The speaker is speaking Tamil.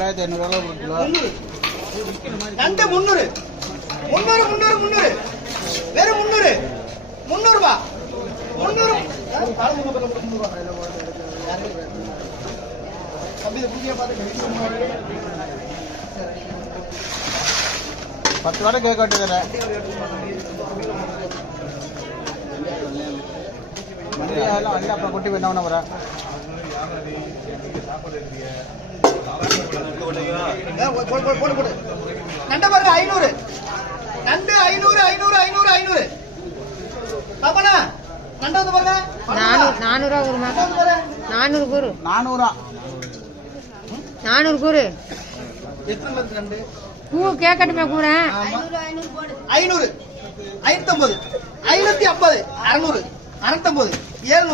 2500 நண்டு 300 வெறும் 300 ரூபா 300 10 ரூபாய் கேட்க வேண்டியதில்லை. மண்டியெல்லாம் அல்ல அப்புறம் குட்டி வேண்டாம் வர நண்டை பாருங்க 500 நண்டு 500 பாப்பாண்ணா நண்டை வந்து பாருங்க 400 கூறு 400 கூறு 400 கூறு எத்தனை நண்டு பூ கேட்கட்டுமே கூறேன் 500 550 550 600 650 700